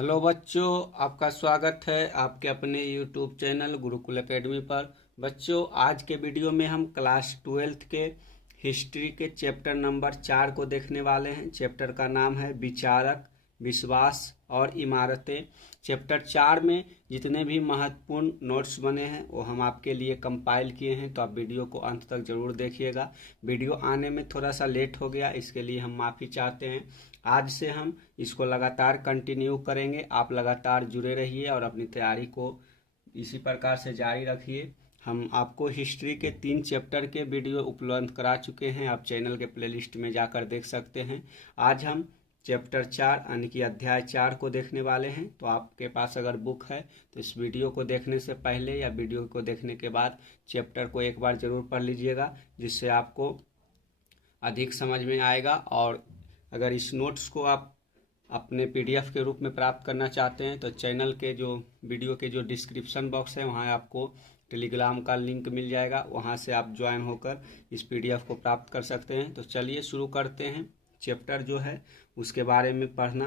Hello बच्चों, आपका स्वागत है आपके अपने यूट्यूब चैनल गुरुकुल एकेडमी पर। बच्चों, आज के वीडियो में हम क्लास 12th के हिस्ट्री के चैप्टर नंबर 4 को देखने वाले हैं। चैप्टर का नाम है विचारक, विश्वास और इमारतें। चैप्टर 4 में जितने भी महत्वपूर्ण नोट्स बने हैं वो हम आपके लिए कंपाइल किए हैं, तो आप वीडियो को अंत तक जरूर देखिएगा। वीडियो आने में थोड़ा सा लेट हो गया, इसके लिए हम माफ़ी चाहते हैं। आज से हम इसको लगातार कंटिन्यू करेंगे। आप लगातार जुड़े रहिए और अपनी तैयारी को इसी प्रकार से जारी रखिए। हम आपको हिस्ट्री के 3 चैप्टर के वीडियो उपलब्ध करा चुके हैं, आप चैनल के प्लेलिस्ट में जाकर देख सकते हैं। आज हम चैप्टर 4 यानी कि अध्याय 4 को देखने वाले हैं। तो आपके पास अगर बुक है तो इस वीडियो को देखने से पहले या वीडियो को देखने के बाद चैप्टर को एक बार ज़रूर पढ़ लीजिएगा, जिससे आपको अधिक समझ में आएगा। और अगर इस नोट्स को आप अपने पीडीएफ के रूप में प्राप्त करना चाहते हैं तो चैनल के जो वीडियो के जो डिस्क्रिप्शन बॉक्स है वहाँ आपको टेलीग्राम का लिंक मिल जाएगा, वहाँ से आप ज्वाइन होकर इस पीडीएफ को प्राप्त कर सकते हैं। तो चलिए शुरू करते हैं चैप्टर जो है उसके बारे में पढ़ना।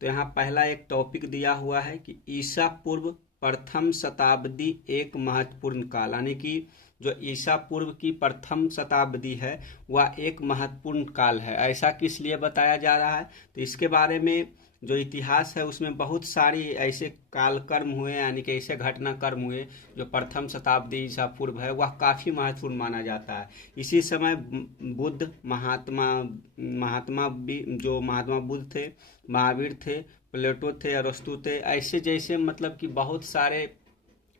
तो यहाँ पहला एक टॉपिक दिया हुआ है कि ईसा पूर्व प्रथम शताब्दी एक महत्वपूर्ण काल, यानी कि जो ईसा पूर्व की प्रथम शताब्दी है वह एक महत्वपूर्ण काल है। ऐसा किस लिए बताया जा रहा है, तो इसके बारे में जो इतिहास है उसमें बहुत सारी ऐसे कालकर्म हुए, यानी कि ऐसे घटनाक्रम हुए जो प्रथम शताब्दी ईसा पूर्व है वह काफ़ी महत्वपूर्ण माना जाता है। इसी समय बुद्ध, जो महात्मा बुद्ध थे, महावीर थे, प्लेटो थे, अरस्तु थे, ऐसे जैसे मतलब कि बहुत सारे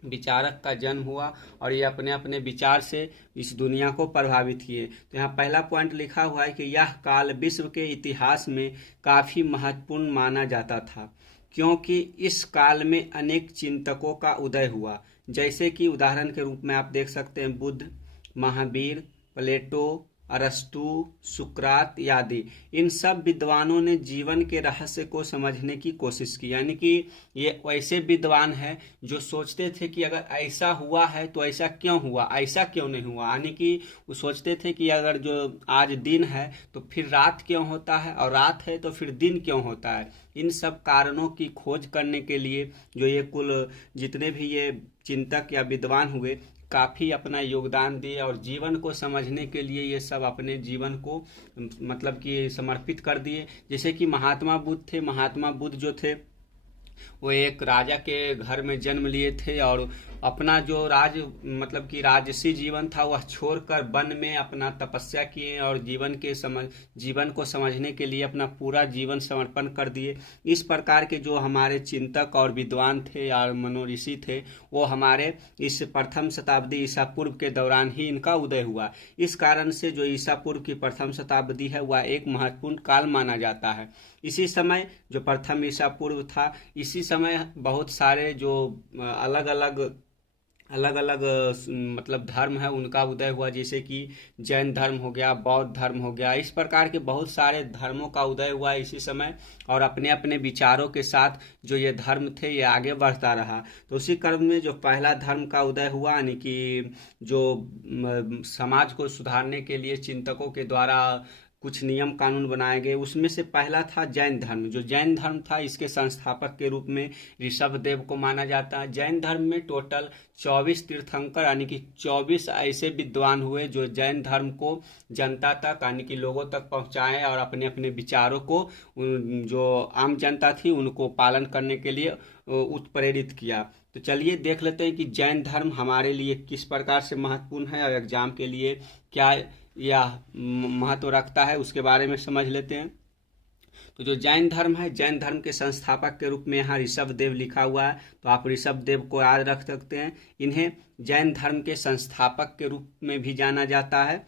विचारक का जन्म हुआ और ये अपने अपने विचार से इस दुनिया को प्रभावित किए। तो यहाँ पहला पॉइंट लिखा हुआ है कि यह काल विश्व के इतिहास में काफ़ी महत्वपूर्ण माना जाता था, क्योंकि इस काल में अनेक चिंतकों का उदय हुआ। जैसे कि उदाहरण के रूप में आप देख सकते हैं बुद्ध, महावीर, प्लेटो, अरस्तु, सुकरात आदि। इन सब विद्वानों ने जीवन के रहस्य को समझने की कोशिश की, यानी कि ये वैसे विद्वान हैं जो सोचते थे कि अगर ऐसा हुआ है तो ऐसा क्यों हुआ, ऐसा क्यों नहीं हुआ। यानी कि वो सोचते थे कि अगर जो आज दिन है तो फिर रात क्यों होता है, और रात है तो फिर दिन क्यों होता है। इन सब कारणों की खोज करने के लिए जो ये कुल जितने भी ये चिंतक या विद्वान हुए काफ़ी अपना योगदान दिए, और जीवन को समझने के लिए ये सब अपने जीवन को मतलब कि समर्पित कर दिए। जैसे कि महात्मा बुद्ध थे। महात्मा बुद्ध जो थे वो एक राजा के घर में जन्म लिए थे और अपना जो मतलब कि राजसी जीवन था वह छोड़कर वन में अपना तपस्या किए और जीवन को समझने के लिए अपना पूरा जीवन समर्पण कर दिए। इस प्रकार के जो हमारे चिंतक और विद्वान थे और मनोऋषि थे वो हमारे इस प्रथम शताब्दी ईसा पूर्व के दौरान ही इनका उदय हुआ। इस कारण से जो ईसा पूर्व की प्रथम शताब्दी है वह एक महत्वपूर्ण काल माना जाता है। इसी समय जो प्रथम ईसा पूर्व था, इसी समय बहुत सारे जो अलग अलग मतलब धर्म है उनका उदय हुआ। जैसे कि जैन धर्म हो गया, बौद्ध धर्म हो गया, इस प्रकार के बहुत सारे धर्मों का उदय हुआ इसी समय, और अपने अपने विचारों के साथ जो ये धर्म थे ये आगे बढ़ता रहा। तो उसी क्रम में जो पहला धर्म का उदय हुआ, यानी कि जो समाज को सुधारने के लिए चिंतकों के द्वारा कुछ नियम कानून बनाए गए, उसमें से पहला था जैन धर्म। जो जैन धर्म था इसके संस्थापक के रूप में ऋषभदेव को माना जाता है। जैन धर्म में टोटल 24 तीर्थंकर यानी कि 24 ऐसे विद्वान हुए जो जैन धर्म को जनता तक यानी कि लोगों तक पहुंचाएं और अपने अपने विचारों को जो आम जनता थी उनको पालन करने के लिए उत्प्रेरित किया। तो चलिए देख लेते हैं कि जैन धर्म हमारे लिए किस प्रकार से महत्वपूर्ण है और एग्जाम के लिए क्या यह महत्व रखता है उसके बारे में समझ लेते हैं। तो जो जैन धर्म है, जैन धर्म के संस्थापक के रूप में यहाँ ऋषभदेव लिखा हुआ है, तो आप ऋषभदेव को याद रख सकते हैं। इन्हें जैन धर्म के संस्थापक के रूप में भी जाना जाता है,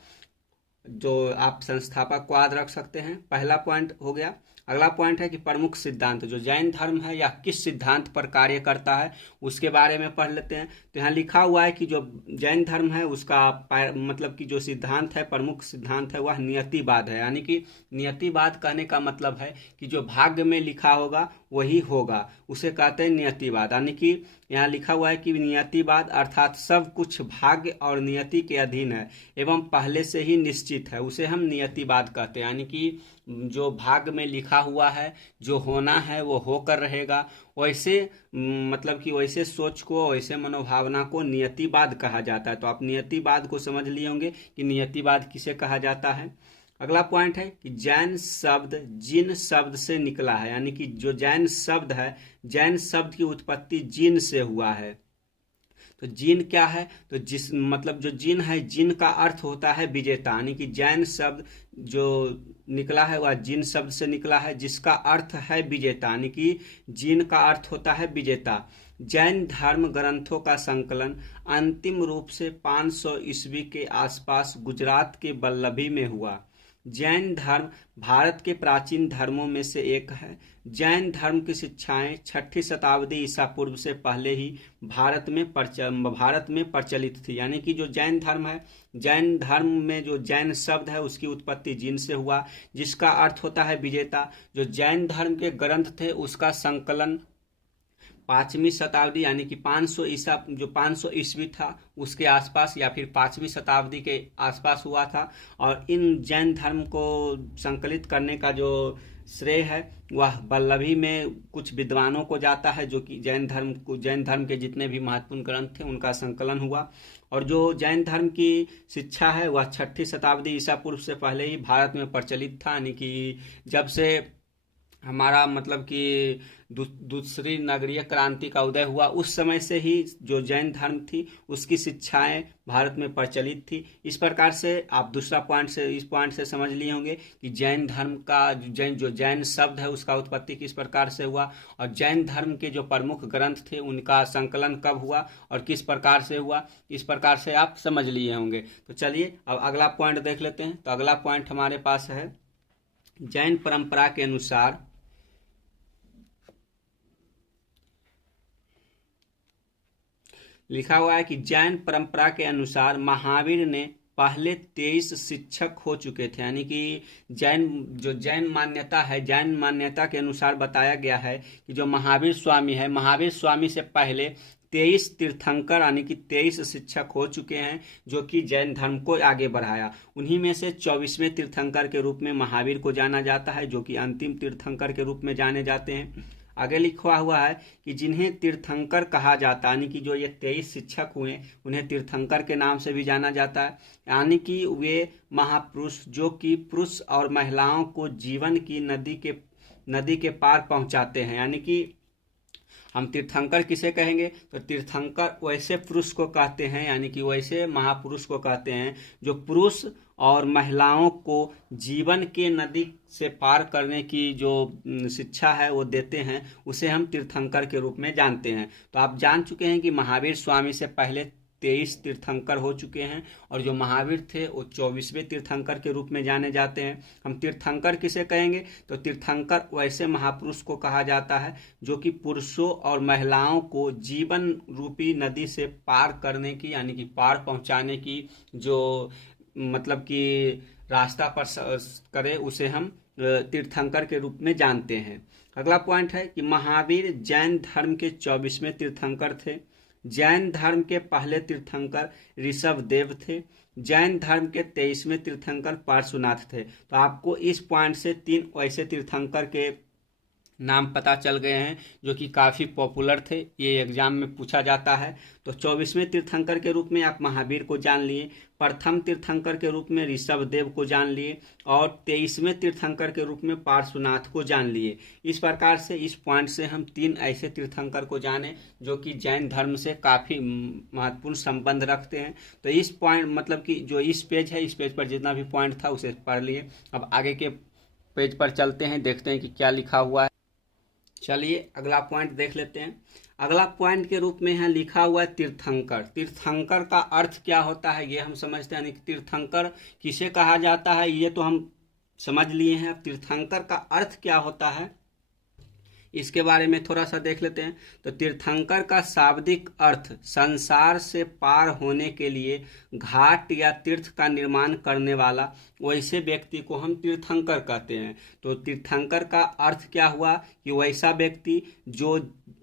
जो आप संस्थापक को याद रख सकते हैं। पहला पॉइंट हो गया। अगला पॉइंट है कि प्रमुख सिद्धांत, जो जैन धर्म है या किस सिद्धांत पर कार्य करता है उसके बारे में पढ़ लेते हैं। तो यहाँ लिखा हुआ है कि जो जैन धर्म है उसका मतलब कि जो सिद्धांत है, प्रमुख सिद्धांत है, वह नियतिवाद है। यानी कि नियतिवाद कहने का मतलब है कि जो भाग्य में लिखा होगा वही होगा, उसे कहते हैं नियतिवाद। यानी कि यहाँ लिखा हुआ है कि नियतिवाद अर्थात सब कुछ भाग्य और नियति के अधीन है एवं पहले से ही निश्चित है, उसे हम नियतिवाद कहते हैं। यानी कि जो भाग्य में लिखा हुआ है, जो होना है वो होकर रहेगा, वैसे मतलब कि वैसे सोच को, वैसे मनोभावना को नियतिवाद कहा जाता है। तो आप नियतिवाद को समझ लिए होंगे कि नियतिवाद किसे कहा जाता है। अगला पॉइंट है कि जैन शब्द जिन शब्द से निकला है, यानी कि जो जैन शब्द है, जैन शब्द की उत्पत्ति जिन से हुआ है। तो जिन क्या है, तो जिस मतलब जो जिन है, जिन का अर्थ होता है विजेता, यानी कि जैन शब्द जो निकला है वह जिन शब्द से निकला है, जिसका अर्थ है विजेता, यानी कि जिन का अर्थ होता है विजेता। जैन धर्म ग्रंथों का संकलन अंतिम रूप से 500 ईस्वी के आसपास गुजरात के वल्लभी में हुआ। जैन धर्म भारत के प्राचीन धर्मों में से एक है। जैन धर्म की शिक्षाएं 6ठी शताब्दी ईसा पूर्व से पहले ही भारत में प्रचलित थी। यानी कि जो जैन धर्म है, जैन धर्म में जो जैन शब्द है उसकी उत्पत्ति जिन से हुआ, जिसका अर्थ होता है विजेता। जो जैन धर्म के ग्रंथ थे उसका संकलन 5वीं शताब्दी यानी कि 500 ईस्वी था उसके आसपास, या फिर 5वीं शताब्दी के आसपास हुआ था। और इन जैन धर्म को संकलित करने का जो श्रेय है वह वल्लभी में कुछ विद्वानों को जाता है, जो कि जैन धर्म के जितने भी महत्वपूर्ण ग्रंथ थे उनका संकलन हुआ। और जो जैन धर्म की शिक्षा है वह 6ठी शताब्दी ईसा पूर्व से पहले ही भारत में प्रचलित था। यानी कि जब से हमारा मतलब कि दूसरी नगरीय क्रांति का उदय हुआ उस समय से ही जो जैन धर्म थी उसकी शिक्षाएं भारत में प्रचलित थी। इस प्रकार से आप इस पॉइंट से समझ लिए होंगे कि जैन धर्म का जो जैन शब्द है उसका उत्पत्ति किस प्रकार से हुआ, और जैन धर्म के जो प्रमुख ग्रंथ थे उनका संकलन कब हुआ और किस प्रकार से हुआ। इस प्रकार से आप समझ लिए होंगे। तो चलिए अब अगला पॉइंट देख लेते हैं। तो अगला पॉइंट हमारे पास है जैन परंपरा के अनुसार लिखा हुआ है कि जैन परंपरा के अनुसार महावीर ने पहले 23 शिक्षक हो चुके थे। यानी कि जैन मान्यता है, जैन मान्यता के अनुसार बताया गया है कि जो महावीर स्वामी है, महावीर स्वामी से पहले 23 तीर्थंकर यानी कि 23 शिक्षक हो चुके हैं जो कि जैन धर्म को आगे बढ़ाया। उन्हीं में से 24वें तीर्थंकर के रूप में महावीर को जाना जाता है, जो कि अंतिम तीर्थंकर के रूप में जाने जाते हैं। आगे लिखा हुआ है कि जिन्हें तीर्थंकर कहा जाता है, यानी कि जो ये 23 शिक्षक हुए उन्हें तीर्थंकर के नाम से भी जाना जाता है। यानी कि वे महापुरुष जो कि पुरुष और महिलाओं को जीवन की नदी के पार पहुंचाते हैं। यानी कि हम तीर्थंकर किसे कहेंगे, तो तीर्थंकर वैसे पुरुष को कहते हैं, यानी कि वैसे महापुरुष को कहते हैं जो पुरुष और महिलाओं को जीवन के नदी से पार करने की जो शिक्षा है वो देते हैं, उसे हम तीर्थंकर के रूप में जानते हैं। तो आप जान चुके हैं कि महावीर स्वामी से पहले 23 तीर्थंकर हो चुके हैं और जो महावीर थे वो 24वें तीर्थंकर के रूप में जाने जाते हैं। हम तीर्थंकर किसे कहेंगे, तो तीर्थंकर वैसे महापुरुष को कहा जाता है जो कि पुरुषों और महिलाओं को जीवन रूपी नदी से पार करने की, यानी कि पार पहुंचाने की जो मतलब कि रास्ता पर करे, उसे हम तीर्थंकर के रूप में जानते हैं। अगला पॉइंट है कि महावीर जैन धर्म के 24वें तीर्थंकर थे। जैन धर्म के पहले तीर्थंकर ऋषभदेव थे। जैन धर्म के 23वें तीर्थंकर पार्श्वनाथ थे। तो आपको इस पॉइंट से 3 वैसे तीर्थंकर के नाम पता चल गए हैं जो कि काफ़ी पॉपुलर थे, ये एग्जाम में पूछा जाता है। तो 24वें तीर्थंकर के रूप में आप महावीर को जान लिए, प्रथम तीर्थंकर के रूप में ऋषभदेव को जान लिए और 23वें तीर्थंकर के रूप में पार्श्वनाथ को जान लिए। इस प्रकार से इस पॉइंट से हम 3 ऐसे तीर्थंकर को जाने जो कि जैन धर्म से काफ़ी महत्वपूर्ण संबंध रखते हैं। तो इस पॉइंट मतलब कि जो इस पेज है, इस पेज पर जितना भी पॉइंट था उसे पढ़ लिए। अब आगे के पेज पर चलते हैं, देखते हैं कि क्या लिखा हुआ है। चलिए अगला पॉइंट देख लेते हैं। अगला पॉइंट के रूप में है लिखा हुआ है तीर्थंकर। तीर्थंकर का अर्थ क्या होता है ये हम समझते हैं। तीर्थंकर किसे कहा जाता है ये तो हम समझ लिए हैं। तीर्थंकर का अर्थ क्या होता है इसके बारे में थोड़ा सा देख लेते हैं। तो तीर्थंकर का शाब्दिक अर्थ संसार से पार होने के लिए घाट या तीर्थ का निर्माण करने वाला वैसे व्यक्ति को हम तीर्थंकर कहते हैं। तो तीर्थंकर का अर्थ क्या हुआ कि वैसा व्यक्ति जो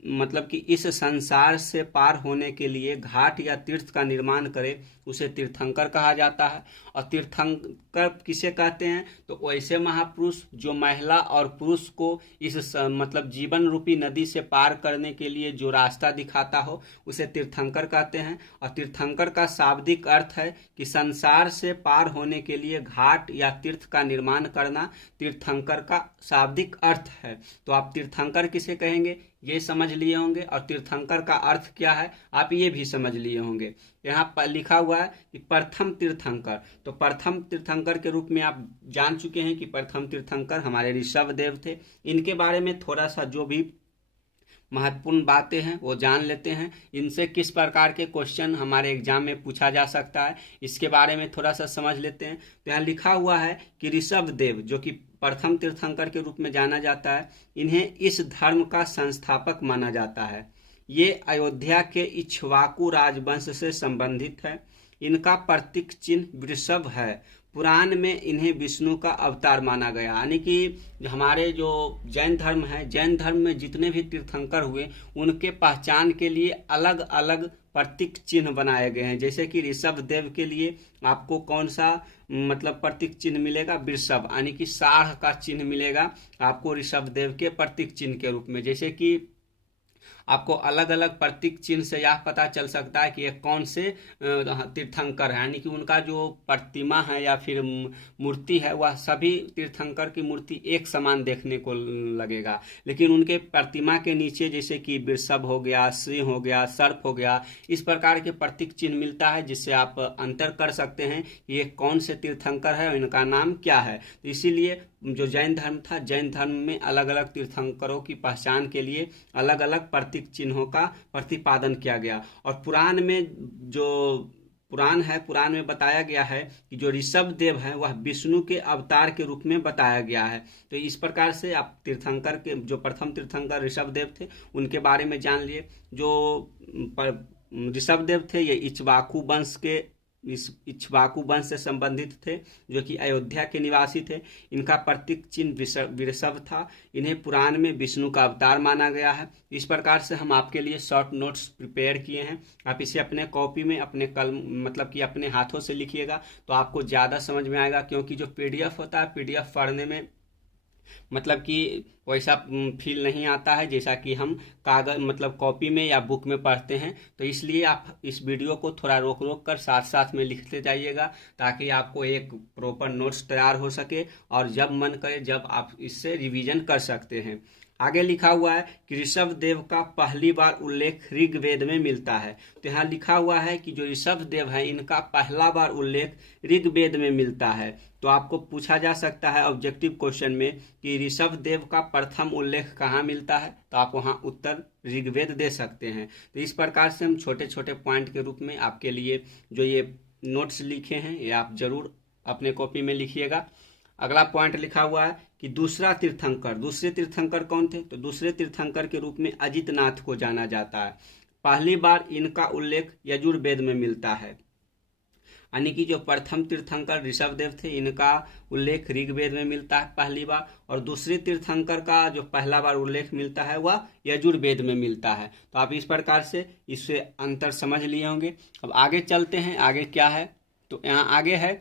मतलब कि इस संसार से पार होने के लिए घाट या तीर्थ का निर्माण करे, उसे तीर्थंकर कहा जाता है। और तीर्थंकर किसे कहते हैं, तो वैसे महापुरुष जो महिला और पुरुष को इस मतलब जीवन रूपी नदी से पार करने के लिए जो रास्ता दिखाता हो उसे तीर्थंकर कहते हैं। और तीर्थंकर का शाब्दिक अर्थ है कि संसार से पार होने के लिए घाट या तीर्थ का निर्माण करना तीर्थंकर का शाब्दिक अर्थ है। तो आप तीर्थंकर किसे कहेंगे ये समझ लिए होंगे, और तीर्थंकर का अर्थ क्या है आप ये भी समझ लिए होंगे। यहाँ पर लिखा हुआ है कि प्रथम तीर्थंकर, तो प्रथम तीर्थंकर के रूप में आप जान चुके हैं कि प्रथम तीर्थंकर हमारे ऋषभ देव थे। इनके बारे में थोड़ा सा जो भी महत्वपूर्ण बातें हैं वो जान लेते हैं। इनसे किस प्रकार के क्वेश्चन हमारे एग्जाम में पूछा जा सकता है इसके बारे में थोड़ा सा समझ लेते हैं। तो यहाँ लिखा हुआ है कि ऋषभ देव जो कि प्रथम तीर्थंकर के रूप में जाना जाता है, इन्हें इस धर्म का संस्थापक माना जाता है। ये अयोध्या के इक्ष्वाकु राजवंश से संबंधित है। इनका प्रतीक चिन्ह वृषभ है। पुराण में इन्हें विष्णु का अवतार माना गया। यानी कि हमारे जो जैन धर्म है, जैन धर्म में जितने भी तीर्थंकर हुए उनके पहचान के लिए अलग अलग प्रतीक चिन्ह बनाए गए हैं। जैसे कि ऋषभ देव के लिए आपको कौन सा मतलब प्रतीक चिन्ह मिलेगा, वृषभ, यानी कि साढ़ का चिन्ह मिलेगा आपको ऋषभ देव के प्रतीक चिन्ह के रूप में। जैसे कि आपको अलग अलग प्रतीक चिन्ह से यह पता चल सकता है कि ये कौन से तीर्थंकर है, यानी कि उनका जो प्रतिमा है या फिर मूर्ति है वह सभी तीर्थंकर की मूर्ति एक समान देखने को लगेगा, लेकिन उनके प्रतिमा के नीचे जैसे कि वृषभ हो गया, सिंह हो गया, सर्प हो गया, इस प्रकार के प्रतीक चिन्ह मिलता है जिससे आप अंतर कर सकते हैं कि ये कौन से तीर्थंकर है और इनका नाम क्या है। तो इसीलिए जो जैन धर्म था, जैन धर्म में अलग अलग तीर्थंकरों की पहचान के लिए अलग अलग प्रतीक चिन्हों का प्रतिपादन किया गया। और पुराण में जो पुराण है, पुराण में बताया गया है कि जो ऋषभ देव है वह विष्णु के अवतार के रूप में बताया गया है। तो इस प्रकार से आप तीर्थंकर के जो प्रथम तीर्थंकर ऋषभ देव थे उनके बारे में जान लिए। जो ऋषभ देव थे ये इक्ष्वाकु वंश के इक्ष्वाकु वंश से संबंधित थे जो कि अयोध्या के निवासी थे। इनका प्रतीक चिन्ह वृषभ था। इन्हें पुराण में विष्णु का अवतार माना गया है। इस प्रकार से हम आपके लिए शॉर्ट नोट्स प्रिपेयर किए हैं। आप इसे अपने कॉपी में अपने कलम मतलब कि अपने हाथों से लिखिएगा तो आपको ज़्यादा समझ में आएगा, क्योंकि जो पीडीएफ होता है पीडीएफ पढ़ने में मतलब कि वैसा फील नहीं आता है जैसा कि हम कागज मतलब कॉपी में या बुक में पढ़ते हैं। तो इसलिए आप इस वीडियो को थोड़ा रोक रोक कर साथ साथ में लिखते जाइएगा ताकि आपको एक प्रॉपर नोट्स तैयार हो सके और जब मन करे जब आप इससे रिवीजन कर सकते हैं। आगे लिखा हुआ है कि ऋषभ देव का पहली बार उल्लेख ऋग्वेद में मिलता है। तो यहाँ लिखा हुआ है कि जो ऋषभ देव है इनका पहला बार उल्लेख ऋग्वेद में मिलता है। तो आपको पूछा जा सकता है ऑब्जेक्टिव क्वेश्चन में कि ऋषभ देव का प्रथम उल्लेख कहाँ मिलता है, तो आप वहाँ उत्तर ऋग्वेद दे सकते हैं। तो इस प्रकार से हम छोटे छोटे पॉइंट के रूप में आपके लिए जो ये नोट्स लिखे हैं ये आप जरूर अपने कॉपी में लिखिएगा। अगला पॉइंट लिखा हुआ है कि दूसरे तीर्थंकर कौन थे, तो दूसरे तीर्थंकर के रूप में अजितनाथ को जाना जाता है। पहली बार इनका उल्लेख यजुर्वेद में मिलता है, यानी कि जो प्रथम तीर्थंकर ऋषभ देव थे इनका उल्लेख ऋग्वेद में मिलता है पहली बार, और दूसरे तीर्थंकर का जो पहला बार उल्लेख मिलता है वह यजुर्वेद में मिलता है। तो आप इस प्रकार से इससे अंतर समझ लिए होंगे। अब आगे चलते हैं, आगे क्या है, तो यहाँ आगे है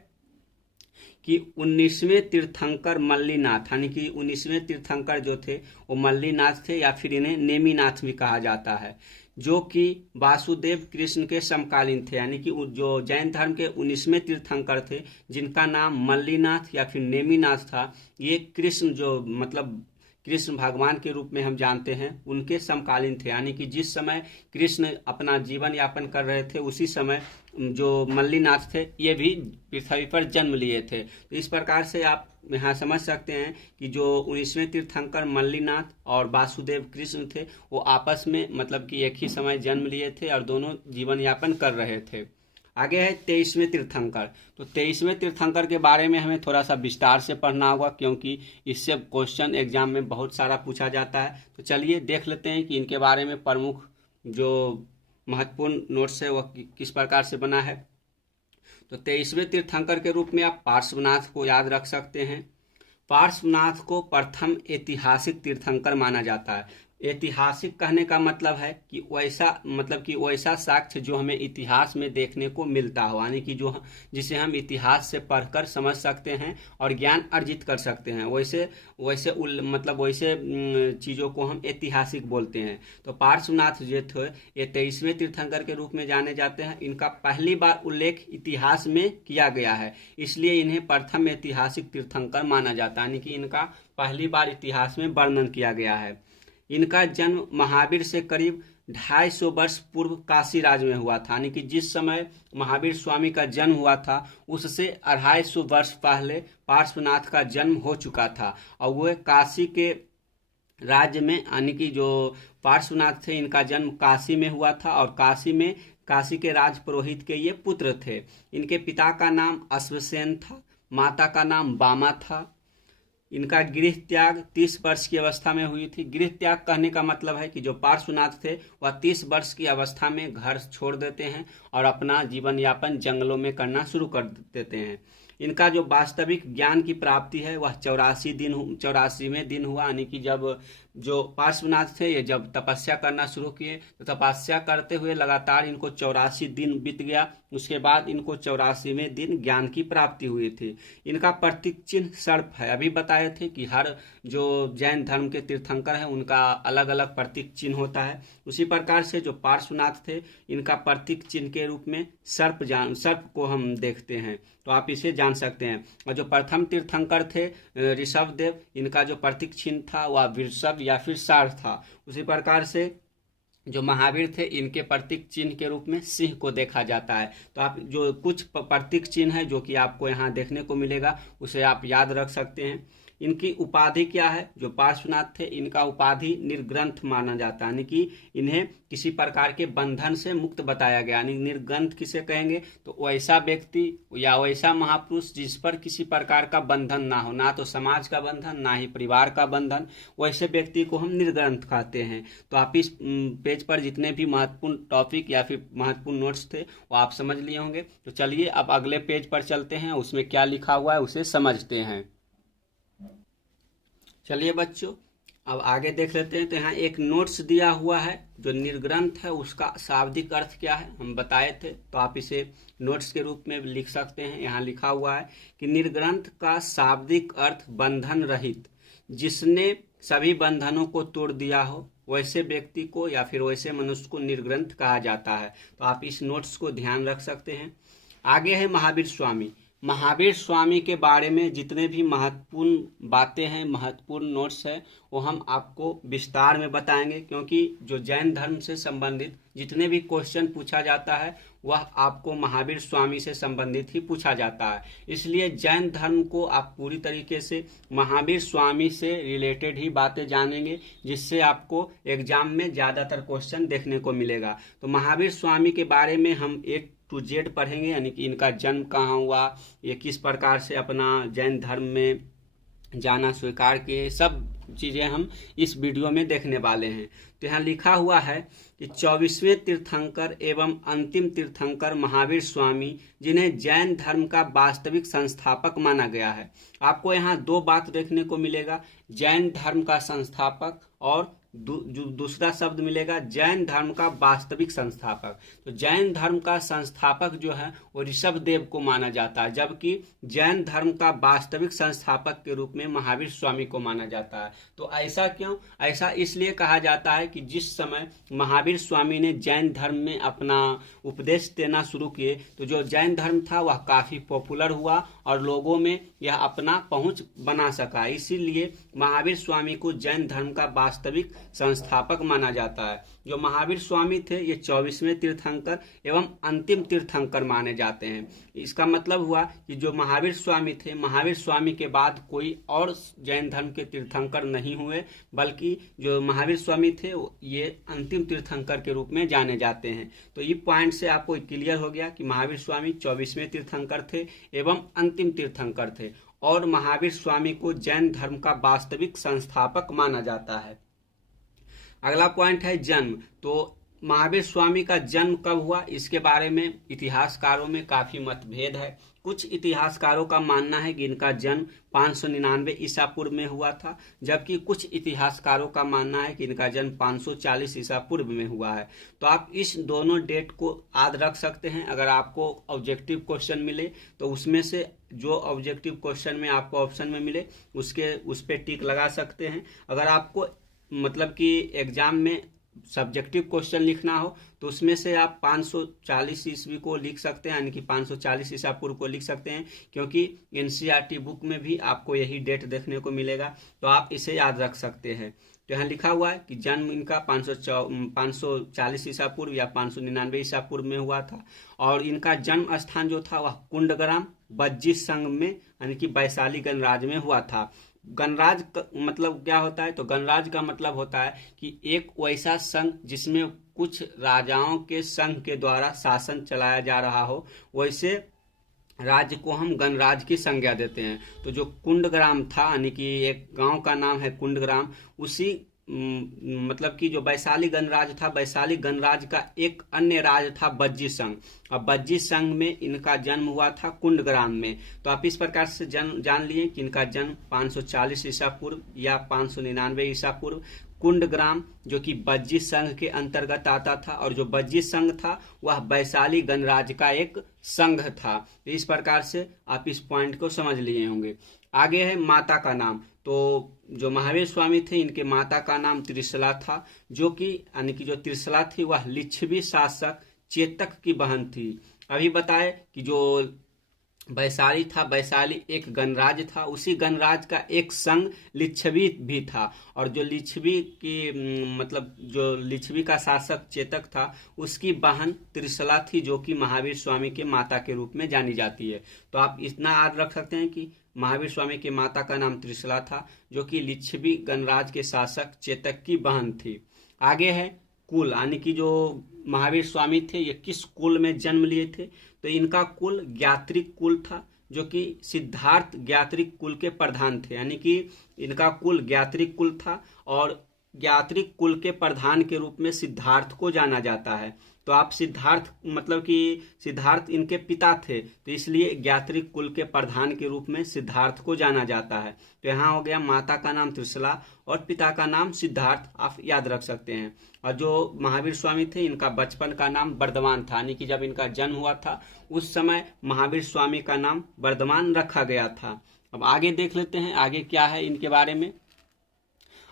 कि 19वें तीर्थंकर मल्लीनाथ, यानी कि 19वें तीर्थंकर जो थे वो मल्लीनाथ थे या फिर इन्हें नेमिनाथ भी कहा जाता है, जो कि वासुदेव कृष्ण के समकालीन थे। यानी कि जो जैन धर्म के 19वें तीर्थंकर थे जिनका नाम मल्लीनाथ या फिर नेमिनाथ था, ये कृष्ण जो मतलब कृष्ण भगवान के रूप में हम जानते हैं उनके समकालीन थे। यानी कि जिस समय कृष्ण अपना जीवन यापन कर रहे थे उसी समय जो मल्लीनाथ थे ये भी पृथ्वी पर जन्म लिए थे। तो इस प्रकार से आप यहाँ समझ सकते हैं कि जो 19वें तीर्थंकर मल्लीनाथ और वासुदेव कृष्ण थे वो आपस में मतलब कि एक ही समय जन्म लिए थे और दोनों जीवन यापन कर रहे थे। आगे है 23वें तीर्थंकर। तो 23वें तीर्थंकर के बारे में हमें थोड़ा सा विस्तार से पढ़ना होगा क्योंकि इससे क्वेश्चन एग्जाम में बहुत सारा पूछा जाता है। तो चलिए देख लेते हैं कि इनके बारे में प्रमुख जो महत्वपूर्ण नोट्स है वह किस प्रकार से बना है। तो 23वें तीर्थंकर के रूप में आप पार्श्वनाथ को याद रख सकते हैं। पार्श्वनाथ को प्रथम ऐतिहासिक तीर्थंकर माना जाता है। ऐतिहासिक कहने का मतलब है कि वैसा साक्ष्य जो हमें इतिहास में देखने को मिलता हो, यानी कि जिसे हम इतिहास से पढ़कर समझ सकते हैं और ज्ञान अर्जित कर सकते हैं, वैसे चीज़ों को हम ऐतिहासिक बोलते हैं। तो पार्श्वनाथ जो थे ये 23वें तीर्थंकर के रूप में जाने जाते हैं। इनका पहली बार उल्लेख इतिहास में किया गया है, इसलिए इन्हें प्रथम ऐतिहासिक तीर्थंकर माना जाता है, यानी कि इनका पहली बार इतिहास में वर्णन किया गया है। इनका जन्म महावीर से करीब 250 वर्ष पूर्व काशी राज्य में हुआ था, यानी कि जिस समय महावीर स्वामी का जन्म हुआ था उससे 250 वर्ष पहले पार्श्वनाथ का जन्म हो चुका था और वह काशी के राज्य में, यानी कि जो पार्श्वनाथ थे इनका जन्म काशी में हुआ था और काशी के राज पुरोहित के ये पुत्र थे। इनके पिता का नाम अश्वसेन था, माता का नाम बामा था। इनका गृह त्याग 30 वर्ष की अवस्था में हुई थी। गृह त्याग कहने का मतलब है कि जो पार्श्वनाथ थे वह 30 वर्ष की अवस्था में घर छोड़ देते हैं और अपना जीवन यापन जंगलों में करना शुरू कर देते हैं। इनका जो वास्तविक ज्ञान की प्राप्ति है वह 84वें दिन हुआ, यानी कि जब जो पार्श्वनाथ थे ये जब तपस्या करना शुरू किए तो तपस्या करते हुए लगातार इनको 84 दिन बीत गया। उसके बाद इनको 84वें दिन ज्ञान की प्राप्ति हुई थी। इनका प्रतीक चिन्ह सर्प है। अभी बताए थे कि हर जो जैन धर्म के तीर्थंकर हैं उनका अलग अलग प्रतीक चिन्ह होता है। उसी प्रकार से जो पार्श्वनाथ थे इनका प्रतीक चिन्ह के रूप में सर्प को हम देखते हैं, तो आप इसे जान सकते हैं। और जो प्रथम तीर्थंकर थे ऋषभदेव, इनका जो प्रतीक चिन्ह था वह वृषभ या फिर सार था। उसी प्रकार से जो महावीर थे इनके प्रतीक चिन्ह के रूप में सिंह को देखा जाता है। तो आप जो कुछ प्रतीक चिन्ह है जो कि आपको यहाँ देखने को मिलेगा उसे आप याद रख सकते हैं। इनकी उपाधि क्या है? जो पार्श्वनाथ थे इनका उपाधि निर्ग्रंथ माना जाता है, यानी कि इन्हें किसी प्रकार के बंधन से मुक्त बताया गया। यानी निर्ग्रंथ किसे कहेंगे? तो वैसा व्यक्ति या वैसा महापुरुष जिस पर किसी प्रकार का बंधन ना हो, ना तो समाज का बंधन ना ही परिवार का बंधन, वैसे व्यक्ति को हम निर्ग्रंथ कहते हैं। तो आप इस पेज पर जितने भी महत्वपूर्ण टॉपिक या फिर महत्वपूर्ण नोट्स थे वो आप समझ लिए होंगे। तो चलिए अब अगले पेज पर चलते हैं, उसमें क्या लिखा हुआ है उसे समझते हैं। चलिए बच्चों अब आगे देख लेते हैं। तो यहाँ एक नोट्स दिया हुआ है, जो निर्ग्रंथ है उसका शाब्दिक अर्थ क्या है हम बताए थे, तो आप इसे नोट्स के रूप में लिख सकते हैं। यहाँ लिखा हुआ है कि निर्ग्रंथ का शाब्दिक अर्थ बंधन रहित, जिसने सभी बंधनों को तोड़ दिया हो, वैसे व्यक्ति को या फिर वैसे मनुष्य को निर्ग्रंथ कहा जाता है। तो आप इस नोट्स को ध्यान रख सकते हैं। आगे है महावीर स्वामी। महावीर स्वामी के बारे में जितने भी महत्वपूर्ण बातें हैं, महत्वपूर्ण नोट्स है, वो हम आपको विस्तार में बताएंगे, क्योंकि जो जैन धर्म से संबंधित जितने भी क्वेश्चन पूछा जाता है वह आपको महावीर स्वामी से संबंधित ही पूछा जाता है। इसलिए जैन धर्म को आप पूरी तरीके से महावीर स्वामी से रिलेटेड ही बातें जानेंगे, जिससे आपको एग्जाम में ज़्यादातर क्वेश्चन देखने को मिलेगा। तो महावीर स्वामी के बारे में हम A to Z पढ़ेंगे, यानी कि इनका जन्म कहाँ हुआ, ये किस प्रकार से अपना जैन धर्म में जाना स्वीकार किए, सब चीज़ें हम इस वीडियो में देखने वाले हैं। तो यहाँ लिखा हुआ है कि 24वें तीर्थंकर एवं अंतिम तीर्थंकर महावीर स्वामी, जिन्हें जैन धर्म का वास्तविक संस्थापक माना गया है। आपको यहाँ दो बात देखने को मिलेगा, जैन धर्म का संस्थापक और दूसरा शब्द मिलेगा जैन धर्म का वास्तविक संस्थापक। तो जैन धर्म का संस्थापक जो है वो ऋषभदेव को माना जाता है, जबकि जैन धर्म का वास्तविक संस्थापक के रूप में महावीर स्वामी को माना जाता है। तो ऐसा क्यों? ऐसा इसलिए कहा जाता है कि जिस समय महावीर स्वामी ने जैन धर्म में अपना उपदेश देना शुरू किए तो जो जैन धर्म था वह काफ़ी पॉपुलर हुआ और लोगों में यह अपना पहुंच बना सका। इसीलिए महावीर स्वामी को जैन धर्म का वास्तविक संस्थापक माना जाता है। जो महावीर स्वामी थे ये 24वें तीर्थंकर एवं अंतिम तीर्थंकर माने जाते हैं। इसका मतलब हुआ कि जो महावीर स्वामी थे, महावीर स्वामी के बाद कोई और जैन धर्म के तीर्थंकर नहीं हुए, बल्कि जो महावीर स्वामी थे ये अंतिम तीर्थंकर के रूप में जाने जाते हैं। तो ये पॉइंट से आपको क्लियर हो गया कि महावीर स्वामी 24वें तीर्थंकर थे एवं अंतिम तीर्थंकर थे और महावीर स्वामी को जैन धर्म का वास्तविक संस्थापक माना जाता है। अगला पॉइंट है जन्म। तो महावीर स्वामी का जन्म कब हुआ इसके बारे में इतिहासकारों में काफ़ी मतभेद है। कुछ इतिहासकारों का मानना है कि इनका जन्म 599 ईसा पूर्व में हुआ था, जबकि कुछ इतिहासकारों का मानना है कि इनका जन्म 540 ईसा पूर्व में हुआ है। तो आप इस दोनों डेट को याद रख सकते हैं। अगर आपको ऑब्जेक्टिव क्वेश्चन मिले तो उसमें से जो ऑब्जेक्टिव क्वेश्चन में आपको ऑप्शन में मिले उस पर टिक लगा सकते हैं। अगर आपको मतलब कि एग्जाम में सब्जेक्टिव क्वेश्चन लिखना हो तो उसमें से आप 540 ईस्वी को लिख सकते हैं, यानी कि 540 ईसा पूर्व को लिख सकते हैं, क्योंकि एनसीईआरटी बुक में भी आपको यही डेट देखने को मिलेगा। तो आप इसे याद रख सकते हैं। तो यहाँ लिखा हुआ है कि जन्म इनका 540 ईसा पूर्व या 599 ईसा पूर्व में हुआ था, और इनका जन्म स्थान जो था वह कुंडग्राम बज्जी संघ में यानी कि वैशाली गणराज्य में हुआ था। गणराज का मतलब क्या होता है? तो गणराज का मतलब होता है कि एक वैसा संघ जिसमें कुछ राजाओं के संघ के द्वारा शासन चलाया जा रहा हो, वैसे राज्य को हम गणराज की संज्ञा देते हैं। तो जो कुंडग्राम था, यानी कि एक गांव का नाम है कुंडग्राम, उसी मतलब कि जो वैशाली गणराज था, वैशाली गणराज का एक अन्य राज था बज्जी संघ, और बज्जी संघ में इनका जन्म हुआ था कुंडग्राम में। तो आप इस प्रकार से जान लिए कि इनका जन्म 540 ईसा पूर्व या 599 ईसा पूर्व कुंडग्राम जो कि बज्जी संघ के अंतर्गत आता था, और जो बज्जी संघ था वह वैशाली गणराज का एक संघ था। इस प्रकार से आप इस पॉइंट को समझ लिए होंगे। आगे है माता का नाम। तो जो महावीर स्वामी थे इनके माता का नाम त्रिशला था, जो कि यानी कि जो त्रिशला थी वह लिच्छवी शासक चेतक की बहन थी। अभी बताए कि जो वैशाली था, वैशाली एक गणराज्य था, उसी गणराज्य का एक संघ लिच्छवी भी था, और जो लिच्छवी की मतलब जो लिच्छवी का शासक चेतक था उसकी बहन त्रिशला थी, जो कि महावीर स्वामी के माता के रूप में जानी जाती है। तो आप इतना याद रख सकते हैं कि महावीर स्वामी के माता का नाम त्रिशला था, जो कि लिच्छवी गणराज के शासक चेतक की बहन थी। आगे है कुल, यानी कि जो महावीर स्वामी थे ये किस कुल में जन्म लिए थे? तो इनका कुल ज्ञात्रिक कुल था, जो कि सिद्धार्थ ज्ञात्रिक कुल के प्रधान थे, यानी कि इनका कुल ज्ञात्रिक कुल था, और ज्ञात्रिक कुल के प्रधान के रूप में सिद्धार्थ को जाना जाता है। तो आप सिद्धार्थ मतलब कि सिद्धार्थ इनके पिता थे, तो इसलिए ज्ञात्रिक कुल के प्रधान के रूप में सिद्धार्थ को जाना जाता है। तो यहाँ हो गया माता का नाम त्रिशला और पिता का नाम सिद्धार्थ, आप याद रख सकते हैं। और जो महावीर स्वामी थे इनका बचपन का नाम वर्धमान था, यानी कि जब इनका जन्म हुआ था उस समय महावीर स्वामी का नाम वर्धमान रखा गया था। अब आगे देख लेते हैं आगे क्या है इनके बारे में।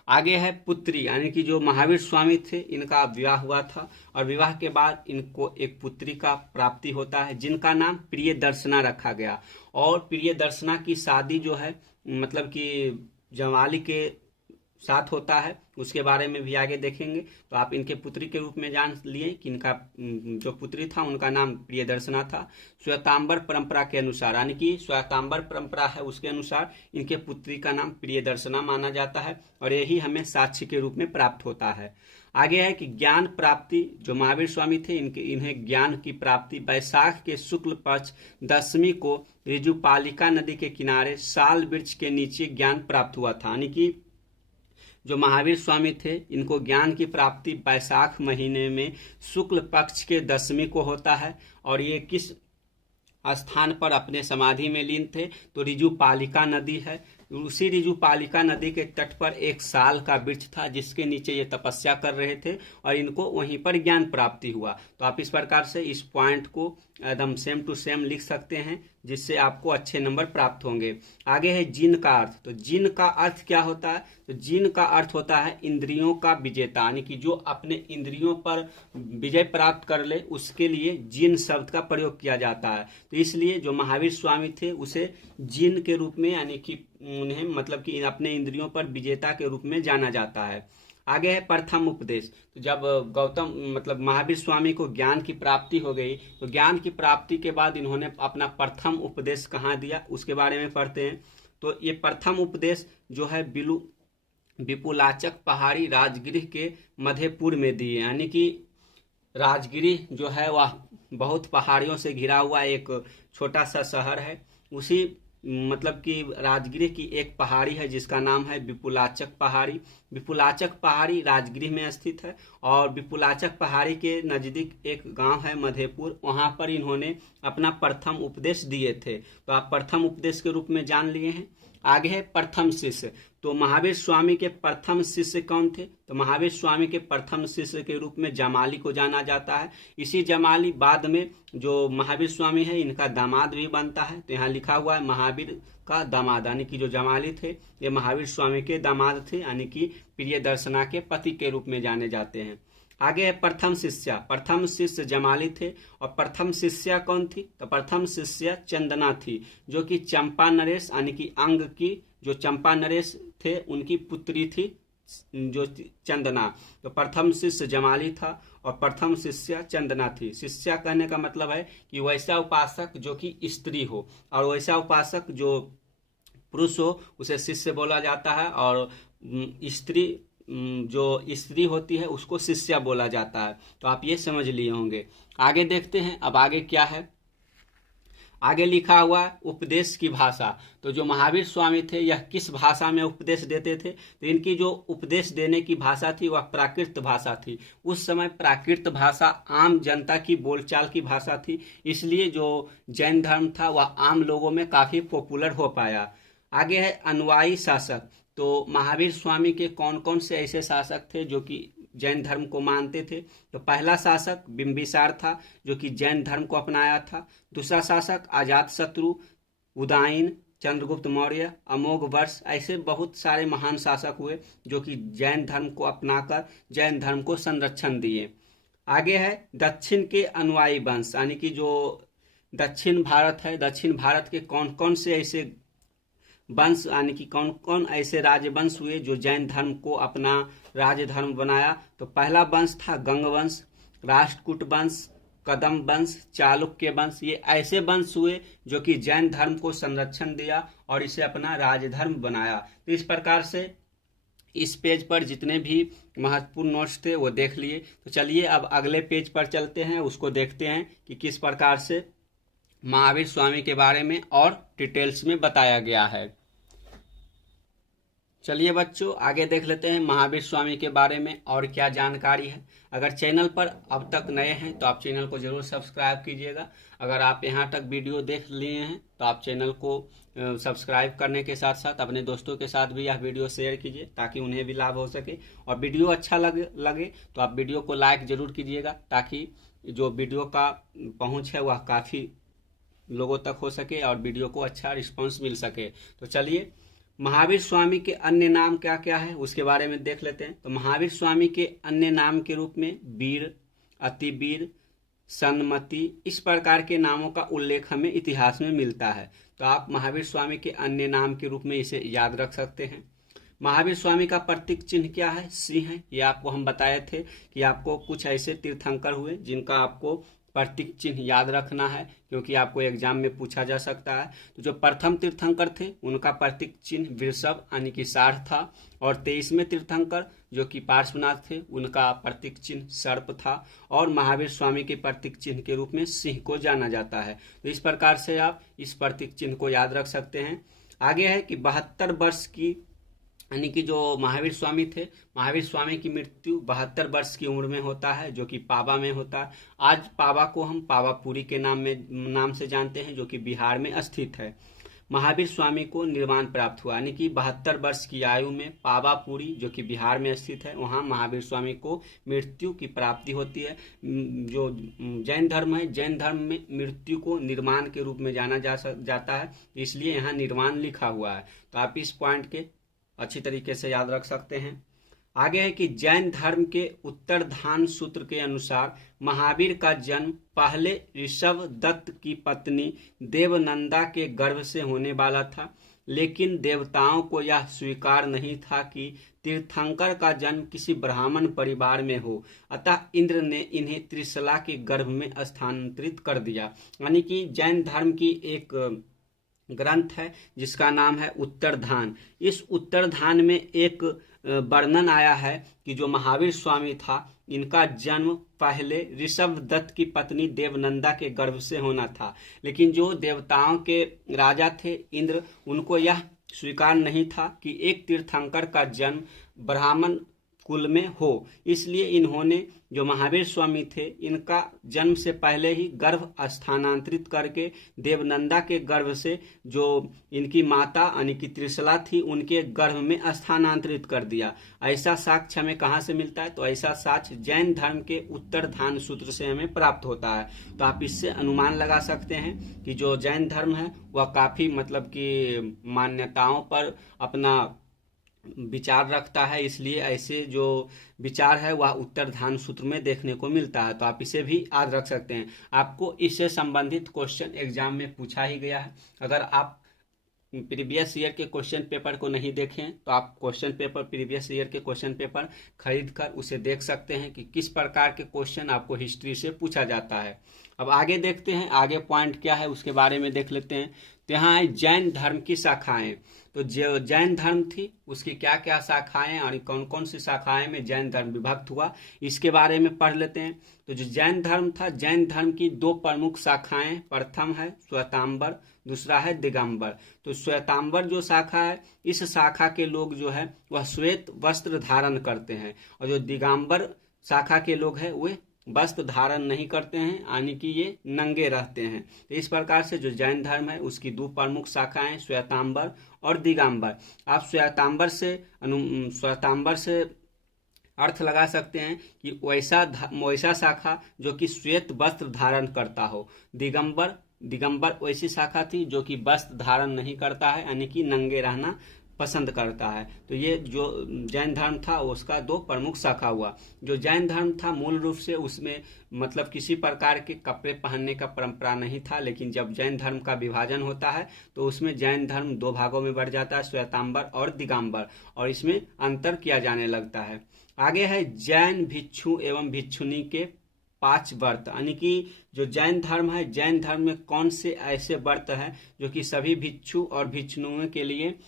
आगे है पुत्री, यानी कि जो महावीर स्वामी थे इनका विवाह हुआ था, और विवाह के बाद इनको एक पुत्री का प्राप्ति होता है जिनका नाम प्रिय दर्शना रखा गया। और प्रिय दर्शना की शादी जो है मतलब कि जमाली के साथ होता है, उसके बारे में भी आगे देखेंगे। तो आप इनके पुत्री के रूप में जान लिए कि इनका जो पुत्री था उनका नाम प्रियदर्शना था। श्वेतांबर परंपरा के अनुसार, यानी कि श्वेतांबर परंपरा है उसके अनुसार इनके पुत्री का नाम प्रियदर्शना माना जाता है, और यही हमें साक्ष्य के रूप में प्राप्त होता है। आगे है कि ज्ञान प्राप्ति, जो महावीर स्वामी थे इन्हें ज्ञान की प्राप्ति वैशाख के शुक्ल पक्ष 10वीं को ऋजुपालिका नदी के किनारे साल वृक्ष के नीचे ज्ञान प्राप्त हुआ था। यानी कि जो महावीर स्वामी थे इनको ज्ञान की प्राप्ति वैशाख महीने में शुक्ल पक्ष के 10वीं को होता है, और ये किस स्थान पर अपने समाधि में लीन थे? तो ऋजुपालिका नदी है, उसी ऋजुपालिका नदी के तट पर एक साल का वृक्ष था जिसके नीचे ये तपस्या कर रहे थे, और इनको वहीं पर ज्ञान प्राप्ति हुआ। तो आप इस प्रकार से इस पॉइंट को एकदम सेम टू सेम लिख सकते हैं, जिससे आपको अच्छे नंबर प्राप्त होंगे। आगे है जिन का अर्थ। तो जिन का अर्थ क्या होता है? तो जिन का अर्थ होता है इंद्रियों का विजेता, यानी कि जो अपने इंद्रियों पर विजय प्राप्त कर ले उसके लिए जिन शब्द का प्रयोग किया जाता है। तो इसलिए जो महावीर स्वामी थे उसे जिन के रूप में, यानी कि उन्हें मतलब कि अपने इंद्रियों पर विजेता के रूप में जाना जाता है। आगे है प्रथम उपदेश। तो जब गौतम मतलब महावीर स्वामी को ज्ञान की प्राप्ति हो गई, तो ज्ञान की प्राप्ति के बाद इन्होंने अपना प्रथम उपदेश कहाँ दिया उसके बारे में पढ़ते हैं। तो ये प्रथम उपदेश जो है विपुलाचक पहाड़ी राजगिरी के मधेपुर में दिए, यानी कि राजगिरी जो है वह बहुत पहाड़ियों से घिरा हुआ एक छोटा सा शहर है, उसी मतलब कि राजगृह की एक पहाड़ी है जिसका नाम है विपुलाचक पहाड़ी। विपुलाचक पहाड़ी राजगृह में स्थित है और विपुलाचक पहाड़ी के नज़दीक एक गांव है मधेपुर, वहां पर इन्होंने अपना प्रथम उपदेश दिए थे। तो आप प्रथम उपदेश के रूप में जान लिए हैं। आगे है प्रथम शिष्य। तो महावीर स्वामी के प्रथम शिष्य कौन थे? तो महावीर स्वामी के प्रथम शिष्य के रूप में जमाली को जाना जाता है। इसी जमाली बाद में जो महावीर स्वामी है इनका दामाद भी बनता है। तो यहाँ लिखा हुआ है महावीर का दामाद, यानी कि जो जमाली थे ये महावीर स्वामी के दामाद थे, यानी कि प्रिय दर्शना के पति के रूप में जाने जाते हैं। आगे है प्रथम शिष्या। प्रथम शिष्य जमाली थे और प्रथम शिष्या कौन थी? तो प्रथम शिष्या चंदना थी, जो कि चंपा नरेश यानी कि अंग की जो चंपा नरेश थे उनकी पुत्री थी जो चंदना। तो प्रथम शिष्य जमाली था और प्रथम शिष्या चंदना थी। शिष्या कहने का मतलब है कि वैसा उपासक जो कि स्त्री हो, और वैसा उपासक जो पुरुष हो उसे शिष्य बोला जाता है, और स्त्री जो स्त्री होती है उसको शिष्या बोला जाता है। तो आप ये समझ लिए होंगे। आगे देखते हैं अब आगे क्या है। आगे लिखा हुआ उपदेश की भाषा। तो जो महावीर स्वामी थे यह किस भाषा में उपदेश देते थे? तो इनकी जो उपदेश देने की भाषा थी वह प्राकृत भाषा थी। उस समय प्राकृत भाषा आम जनता की बोलचाल की भाषा थी, इसलिए जो जैन धर्म था वह आम लोगों में काफी पॉपुलर हो पाया। आगे है अनुयायी शासक। तो महावीर स्वामी के कौन कौन से ऐसे शासक थे जो कि जैन धर्म को मानते थे? तो पहला शासक बिंबिसार था जो कि जैन धर्म को अपनाया था। दूसरा शासक अजातशत्रु, उदयन, चंद्रगुप्त मौर्य, अमोघ वर्ष, ऐसे बहुत सारे महान शासक हुए जो कि जैन धर्म को अपनाकर जैन धर्म को संरक्षण दिए। आगे है दक्षिण के अनुयायी वंश, यानी कि जो दक्षिण भारत है, दक्षिण भारत के कौन कौन से ऐसे वंश यानी कि कौन कौन ऐसे राजवंश हुए जो जैन धर्म को अपना राज धर्म बनाया? तो पहला वंश था गंग वंश, राष्ट्रकूट वंश, कदम वंश, चालुक्य वंश। ये ऐसे वंश हुए जो कि जैन धर्म को संरक्षण दिया और इसे अपना राजधर्म बनाया। तो इस प्रकार से इस पेज पर जितने भी महत्वपूर्ण नोट्स थे वो देख लिए। तो चलिए अब अगले पेज पर चलते हैं, उसको देखते हैं कि किस प्रकार से महावीर स्वामी के बारे में और डिटेल्स में बताया गया है। चलिए बच्चों आगे देख लेते हैं महावीर स्वामी के बारे में और क्या जानकारी है। अगर चैनल पर अब तक नए हैं तो आप चैनल को जरूर सब्सक्राइब कीजिएगा। अगर आप यहाँ तक वीडियो देख लिए हैं तो आप चैनल को सब्सक्राइब करने के साथ साथ अपने दोस्तों के साथ भी यह वीडियो शेयर कीजिए ताकि उन्हें भी लाभ हो सके। और वीडियो अच्छा लगे तो आप वीडियो को लाइक जरूर कीजिएगा ताकि जो वीडियो का पहुँच है वह काफ़ी लोगों तक हो सके और वीडियो को अच्छा रिस्पॉन्स मिल सके। तो चलिए महावीर स्वामी के अन्य नाम क्या क्या है उसके बारे में देख लेते हैं। तो महावीर स्वामी के अन्य नाम के रूप में वीर, अतिवीर, सन्मति, इस प्रकार के नामों का उल्लेख हमें इतिहास में मिलता है। तो आप महावीर स्वामी के अन्य नाम के रूप में इसे याद रख सकते हैं। महावीर स्वामी का प्रतीक चिन्ह क्या है? सिंह है। ये आपको हम बताए थे कि आपको कुछ ऐसे तीर्थंकर हुए जिनका आपको प्रतीक चिन्ह याद रखना है क्योंकि आपको एग्जाम में पूछा जा सकता है। तो जो प्रथम तीर्थंकर थे उनका प्रतीक चिन्ह वृषभ यानी कि साढ़ था, और 23वें तीर्थंकर जो कि पार्श्वनाथ थे उनका प्रतीक चिन्ह सर्प था, और महावीर स्वामी के प्रतीक चिन्ह के रूप में सिंह को जाना जाता है। तो इस प्रकार से आप इस प्रतीक चिन्ह को याद रख सकते हैं। आगे है कि 72 वर्ष की यानी कि जो महावीर स्वामी थे, महावीर स्वामी की मृत्यु 72 वर्ष की उम्र में होता है जो कि पावा में होता है। आज पावा को हम पावापुरी के नाम से जानते हैं जो कि बिहार में स्थित है। महावीर स्वामी को निर्वाण प्राप्त हुआ यानी कि 72 वर्ष की आयु में पावापुरी जो कि बिहार में स्थित है वहाँ महावीर स्वामी को मृत्यु की प्राप्ति होती है। जो जैन धर्म है, जैन धर्म में मृत्यु को निर्वाण के रूप में जाना जाता है, इसलिए यहाँ निर्वाण लिखा हुआ है। तो आप इस पॉइंट के अच्छी तरीके से याद रख सकते हैं। आगे है कि जैन धर्म के उत्तरधान सूत्र के अनुसार महावीर का जन्म पहले ऋषभ दत्त की पत्नी देवनंदा के गर्भ से होने वाला था, लेकिन देवताओं को यह स्वीकार नहीं था कि तीर्थंकर का जन्म किसी ब्राह्मण परिवार में हो, अतः इंद्र ने इन्हें त्रिशला के गर्भ में स्थानांतरित कर दिया। यानी कि जैन धर्म की एक ग्रंथ है जिसका नाम है उत्तरधान। इस उत्तरधान में एक वर्णन आया है कि जो महावीर स्वामी था इनका जन्म पहले ऋषभ दत्त की पत्नी देवनंदा के गर्भ से होना था, लेकिन जो देवताओं के राजा थे इंद्र, उनको यह स्वीकार नहीं था कि एक तीर्थंकर का जन्म ब्राह्मण कुल में हो। इसलिए इन्होंने जो महावीर स्वामी थे इनका जन्म से पहले ही गर्भ स्थानांतरित करके देवनंदा के गर्भ से जो इनकी माता यानी कि त्रिशला थी उनके गर्भ में स्थानांतरित कर दिया। ऐसा साक्ष्य हमें कहाँ से मिलता है? तो ऐसा साक्ष्य जैन धर्म के उत्तरधान सूत्र से हमें प्राप्त होता है। तो आप इससे अनुमान लगा सकते हैं कि जो जैन धर्म है वह काफी मतलब कि मान्यताओं पर अपना विचार रखता है, इसलिए ऐसे जो विचार है वह उत्तरधान सूत्र में देखने को मिलता है। तो आप इसे भी याद रख सकते हैं। आपको इससे संबंधित क्वेश्चन एग्जाम में पूछा ही गया है। अगर आप प्रीवियस ईयर के क्वेश्चन पेपर को नहीं देखें तो आप प्रीवियस ईयर के क्वेश्चन पेपर खरीद कर उसे देख सकते हैं कि किस प्रकार के क्वेश्चन आपको हिस्ट्री से पूछा जाता है। अब आगे देखते हैं, आगे पॉइंट क्या है उसके बारे में देख लेते हैं। तो यहाँ है जैन धर्म की शाखाएं। तो जो जैन धर्म थी उसकी क्या क्या शाखाएं और कौन कौन सी शाखाएं में जैन धर्म विभक्त हुआ, इसके बारे में पढ़ लेते हैं। तो जो जैन धर्म था, जैन धर्म की दो प्रमुख शाखाएं, प्रथम है श्वेतांबर, दूसरा है दिगंबर। तो श्वेतांबर जो शाखा है, इस शाखा के लोग जो है वह श्वेत वस्त्र धारण करते हैं, और जो दिगंबर शाखा के लोग हैं वे वस्त्र धारण नहीं करते हैं, यानी कि ये नंगे रहते हैं। तो इस प्रकार से जो जैन धर्म है उसकी दो प्रमुख शाखाएं श्वेतांबर और दिगंबर। आप श्वेतांबर से अर्थ लगा सकते हैं कि वैसा शाखा जो कि श्वेत वस्त्र धारण करता हो। दिगंबर वैसी शाखा थी जो कि वस्त्र धारण नहीं करता है, यानी कि नंगे रहना पसंद करता है। तो ये जो जैन धर्म था उसका दो प्रमुख शाखा हुआ। जो जैन धर्म था मूल रूप से उसमें मतलब किसी प्रकार के कपड़े पहनने का परंपरा नहीं था, लेकिन जब जैन धर्म का विभाजन होता है तो उसमें जैन धर्म दो भागों में बढ़ जाता है, श्वेतांबर और दिगंबर, और इसमें अंतर किया जाने लगता है। आगे है जैन भिक्षु एवं भिक्षुनी के 5 व्रत, यानी कि जो जैन धर्म है, जैन धर्म में कौन से ऐसे व्रत हैं जो कि सभी भिक्षु और भिक्षुओं के लिए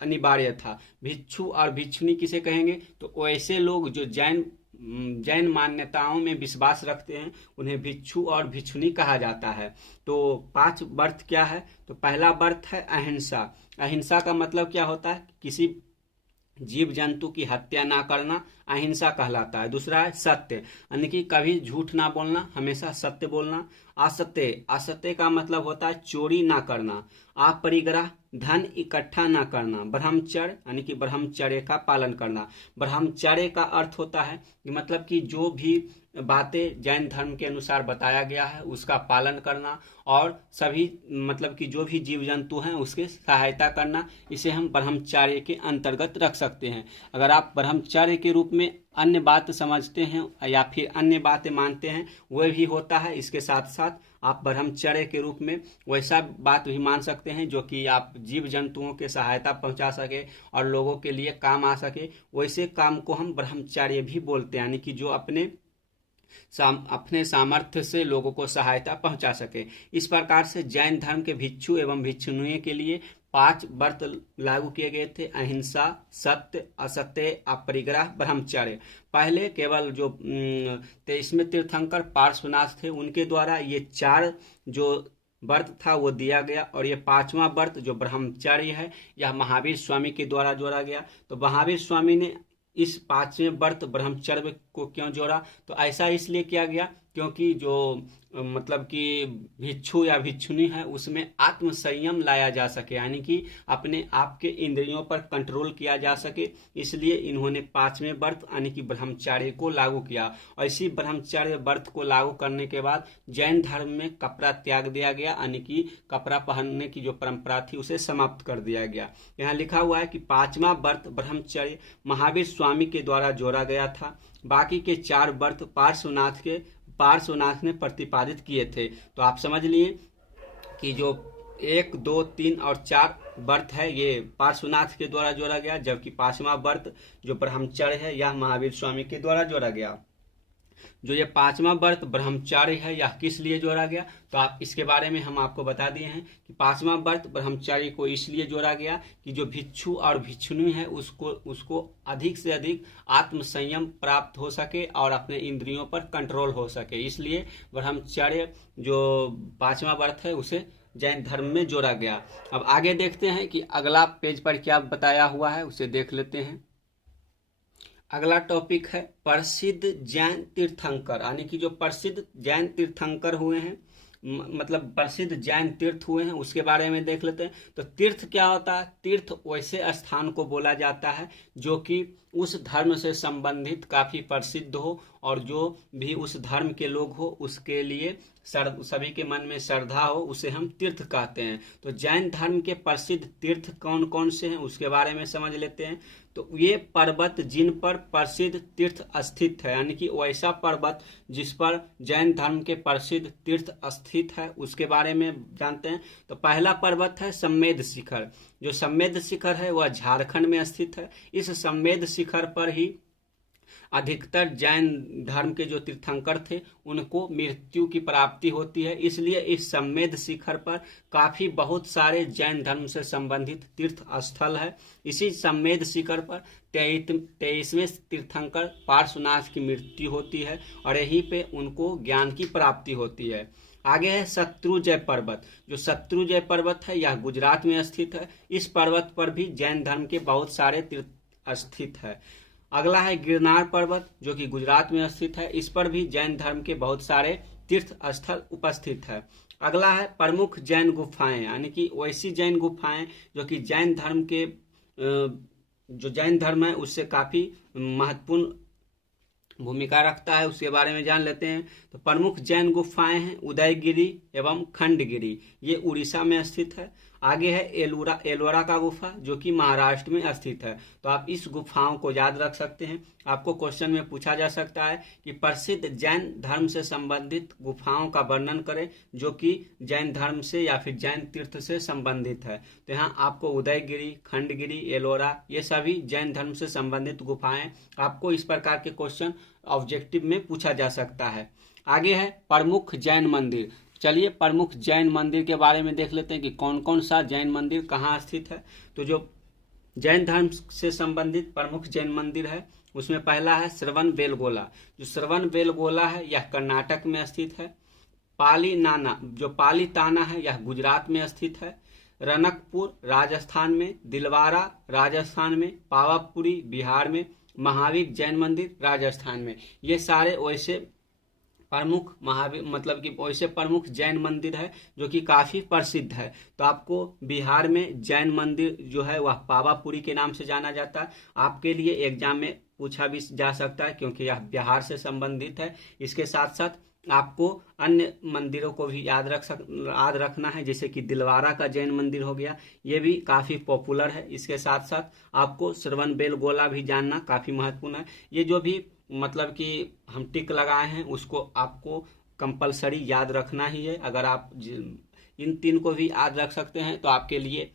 अनिवार्य था। भिक्षु और भिक्षुनी किसे कहेंगे? तो ऐसे लोग जो जैन मान्यताओं में विश्वास रखते हैं उन्हें भिक्षु और भिक्षुनी कहा जाता है। तो 5 व्रत क्या है? तो पहला व्रत है अहिंसा। अहिंसा का मतलब क्या होता है? किसी जीव जंतु की हत्या ना करना अहिंसा कहलाता है। दूसरा है सत्य, यानी कि कभी झूठ ना बोलना, हमेशा सत्य बोलना। असत्य का मतलब होता है चोरी ना करना। अपरिग्रह, धन इकट्ठा ना करना। ब्रह्मचर्य, यानी कि ब्रह्मचर्य का पालन करना। ब्रह्मचर्य का अर्थ होता है कि मतलब कि जो भी बातें जैन धर्म के अनुसार बताया गया है उसका पालन करना, और सभी मतलब कि जो भी जीव जंतु हैं उसके सहायता करना, इसे हम ब्रह्मचर्य के अंतर्गत रख सकते हैं। अगर आप ब्रह्मचर्य के रूप में अन्य बात समझते हैं या फिर अन्य बातें मानते हैं वह भी होता है, इसके साथ साथ आप ब्रह्मचर्य के रूप में वैसा बात भी मान सकते हैं जो कि आप जीव जंतुओं के सहायता पहुंचा सके और लोगों के लिए काम आ सके, वैसे काम को हम ब्रह्मचर्य भी बोलते हैं, यानी कि जो अपने सामर्थ्य से लोगों को सहायता पहुंचा सके। इस प्रकार से जैन धर्म के भिक्षु एवं भिक्षुणी के लिए 5 व्रत लागू किए गए थे: अहिंसा, सत्य, असत्य, अपरिग्रह, ब्रह्मचर्य। पहले केवल जो 23वें तीर्थंकर पार्श्वनाथ थे उनके द्वारा ये 4 जो व्रत था वो दिया गया, और ये 5वां व्रत जो ब्रह्मचर्य है यह महावीर स्वामी के द्वारा जोड़ा गया। तो महावीर स्वामी ने इस 5वें व्रत ब्रह्मचर्य को क्यों जोड़ा? तो ऐसा इसलिए किया गया क्योंकि जो मतलब कि भिक्षु या भिक्षुनी है उसमें आत्म संयम लाया जा सके, यानी कि अपने आप के इंद्रियों पर कंट्रोल किया जा सके, इसलिए इन्होंने 5वें व्रत यानी कि ब्रह्मचर्य को लागू किया। और इसी ब्रह्मचर्य व्रत को लागू करने के बाद जैन धर्म में कपड़ा त्याग दिया गया, यानी कि कपड़ा पहनने की जो परंपरा थी उसे समाप्त कर दिया गया। यहाँ लिखा हुआ है कि 5वां व्रत ब्रह्मचर्य महावीर स्वामी के द्वारा जोड़ा गया था। बाकी के 4 व्रत पार्श्वनाथ ने प्रतिपादित किए थे। तो आप समझ लिए कि जो 1, 2, 3 और 4 व्रत है ये पार्श्वनाथ के द्वारा जोड़ा गया, जबकि 5वां व्रत जो ब्रह्मचर्य है यह महावीर स्वामी के द्वारा जोड़ा गया। जो ये पांचवा व्रत ब्रह्मचर्य है, यह किस लिए जोड़ा गया? तो आप इसके बारे में हम आपको बता दिए हैं कि पांचवा व्रत ब्रह्मचर्य को इसलिए जोड़ा गया कि जो भिक्षु और भिक्षुणी है उसको अधिक से अधिक आत्म संयम प्राप्त हो सके और अपने इंद्रियों पर कंट्रोल हो सके, इसलिए ब्रह्मचर्य जो पांचवा व्रत है उसे जैन धर्म में जोड़ा गया। अब आगे देखते हैं कि अगला पेज पर क्या बताया हुआ है, उसे देख लेते हैं। अगला टॉपिक है प्रसिद्ध जैन तीर्थंकर, यानी कि जो प्रसिद्ध जैन तीर्थंकर हुए हैं, मतलब प्रसिद्ध जैन तीर्थ हुए हैं, उसके बारे में देख लेते हैं। तो तीर्थ क्या होता है? तीर्थ वैसे स्थान को बोला जाता है जो कि उस धर्म से संबंधित काफी प्रसिद्ध हो और जो भी उस धर्म के लोग हो उसके लिए सभी के मन में श्रद्धा हो, उसे हम तीर्थ कहते हैं। तो जैन धर्म के प्रसिद्ध तीर्थ कौन कौन से हैं उसके बारे में समझ लेते हैं। तो ये पर्वत जिन पर प्रसिद्ध तीर्थ स्थित है, यानी कि वैसा पर्वत जिस पर जैन धर्म के प्रसिद्ध तीर्थ स्थित है, उसके बारे में जानते हैं। तो पहला पर्वत है सम्मेद शिखर। जो सम्मेद शिखर है वह झारखंड में स्थित है। इस सम्मेद शिखर पर ही अधिकतर जैन धर्म के जो तीर्थंकर थे उनको मृत्यु की प्राप्ति होती है, इसलिए इस सम्मेद शिखर पर काफी बहुत सारे जैन धर्म से संबंधित तीर्थ स्थल है। इसी सम्मेद शिखर पर 23वें तीर्थंकर पार्श्वनाथ की मृत्यु होती है और यहीं पे उनको ज्ञान की प्राप्ति होती है। आगे है शत्रुंजय पर्वत। जो शत्रुंजय पर्वत है यह गुजरात में स्थित है। इस पर्वत पर भी जैन धर्म के बहुत सारे तीर्थ स्थित है। अगला है गिरनार पर्वत जो कि गुजरात में स्थित है। इस पर भी जैन धर्म के बहुत सारे तीर्थ स्थल उपस्थित है। अगला है प्रमुख जैन गुफाएं, यानी कि वैसी जैन गुफाएं जो कि जैन धर्म के जो जैन धर्म है उससे काफी महत्वपूर्ण भूमिका रखता है, उसके बारे में जान लेते हैं। तो प्रमुख जैन गुफाएं हैं उदयगिरी एवं खंडगिरी, ये उड़ीसा में स्थित है। आगे है एलोरा का गुफा जो कि महाराष्ट्र में स्थित है। तो आप इस गुफाओं को याद रख सकते हैं। आपको क्वेश्चन में पूछा जा सकता है कि प्रसिद्ध जैन धर्म से संबंधित गुफाओं का वर्णन करें जो कि जैन धर्म से या फिर जैन तीर्थ से संबंधित है। तो यहाँ आपको उदयगिरी, खंडगिरी, एलोरा ये सभी जैन धर्म से संबंधित गुफाएं, आपको इस प्रकार के क्वेश्चन ऑब्जेक्टिव में पूछा जा सकता है। आगे है प्रमुख जैन मंदिर। चलिए प्रमुख जैन मंदिर के बारे में देख लेते हैं कि कौन कौन सा जैन मंदिर कहाँ स्थित है। तो जो जैन धर्म से संबंधित प्रमुख जैन मंदिर है उसमें पहला है श्रवण बेलगोला। जो श्रवण बेलगोला है यह कर्नाटक में स्थित है। पाली ताना है यह गुजरात में स्थित है। रनकपुर राजस्थान में, दिलवारा राजस्थान में, पावापुरी बिहार में, महावीर जैन मंदिर राजस्थान में, ये सारे वैसे प्रमुख मतलब कि वैसे प्रमुख जैन मंदिर है जो कि काफी प्रसिद्ध है। तो आपको बिहार में जैन मंदिर जो है वह पावापुरी के नाम से जाना जाता है। आपके लिए एग्जाम में पूछा भी जा सकता है क्योंकि यह बिहार से संबंधित है। इसके साथ साथ आपको अन्य मंदिरों को भी याद रखना है, जैसे कि दिलवारा का जैन मंदिर हो गया, ये भी काफी पॉपुलर है। इसके साथ साथ आपको श्रवण बेलगोला भी जानना काफी महत्वपूर्ण है। ये जो भी मतलब कि हम टिक लगाए हैं उसको आपको कंपलसरी याद रखना ही है। अगर आप इन तीन को भी याद रख सकते हैं तो आपके लिए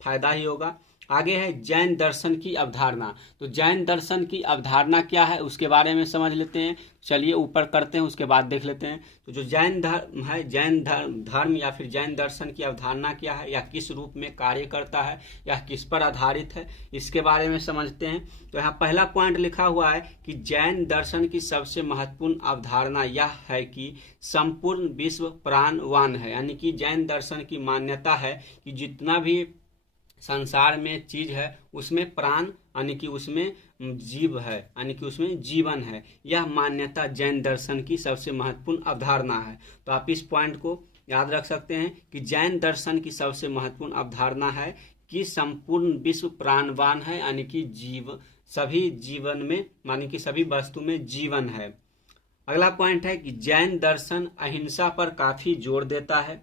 फायदा ही होगा। आगे है जैन दर्शन की अवधारणा। तो जैन दर्शन की अवधारणा क्या है उसके बारे में समझ लेते हैं। चलिए ऊपर करते हैं, उसके बाद देख लेते हैं। तो जो जैन धर्म है, जैन धर्म या फिर जैन दर्शन की अवधारणा क्या है, या किस रूप में कार्य करता है, या किस पर आधारित है, इसके बारे में समझते हैं। तो यहाँ पहला पॉइंट लिखा हुआ है कि जैन दर्शन की सबसे महत्वपूर्ण अवधारणा यह है कि संपूर्ण विश्व प्राणवान है। यानी कि जैन दर्शन की मान्यता है कि जितना भी संसार में चीज है उसमें प्राण यानी कि उसमें जीव है, यानी कि उसमें जीवन है। यह मान्यता जैन दर्शन की सबसे महत्वपूर्ण अवधारणा है। तो आप इस पॉइंट को याद रख सकते हैं कि जैन दर्शन की सबसे महत्वपूर्ण अवधारणा है कि संपूर्ण विश्व प्राणवान है, यानी कि सभी जीवन में, यानी कि सभी वस्तु में जीवन है। अगला पॉइंट है कि जैन दर्शन अहिंसा पर काफी जोर देता है।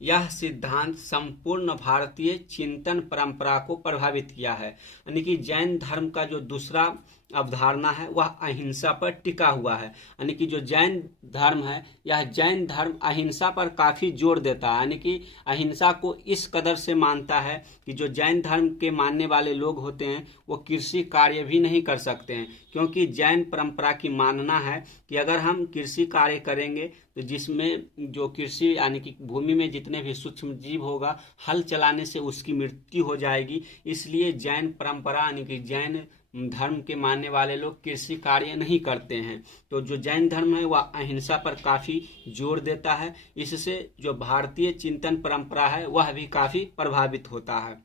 यह सिद्धांत संपूर्ण भारतीय चिंतन परंपरा को प्रभावित किया है। यानी कि जैन धर्म का जो दूसरा अवधारणा है वह अहिंसा पर टिका हुआ है। यानी कि जो जैन धर्म है, यह जैन धर्म अहिंसा पर काफ़ी जोर देता है। यानी कि अहिंसा को इस कदर से मानता है कि जो जैन धर्म के मानने वाले लोग होते हैं वो कृषि कार्य भी नहीं कर सकते हैं, क्योंकि जैन परंपरा की मानना है कि अगर हम कृषि कार्य करेंगे तो जिसमें जो कृषि यानी कि भूमि में जितने भी सूक्ष्म जीव होगा, हल चलाने से उसकी मृत्यु हो जाएगी। इसलिए जैन परंपरा यानी कि जैन धर्म के मानने वाले लोग कृषि कार्य नहीं करते हैं। तो जो जैन धर्म है वह अहिंसा पर काफ़ी जोर देता है। इससे जो भारतीय चिंतन परंपरा है वह भी काफ़ी प्रभावित होता है।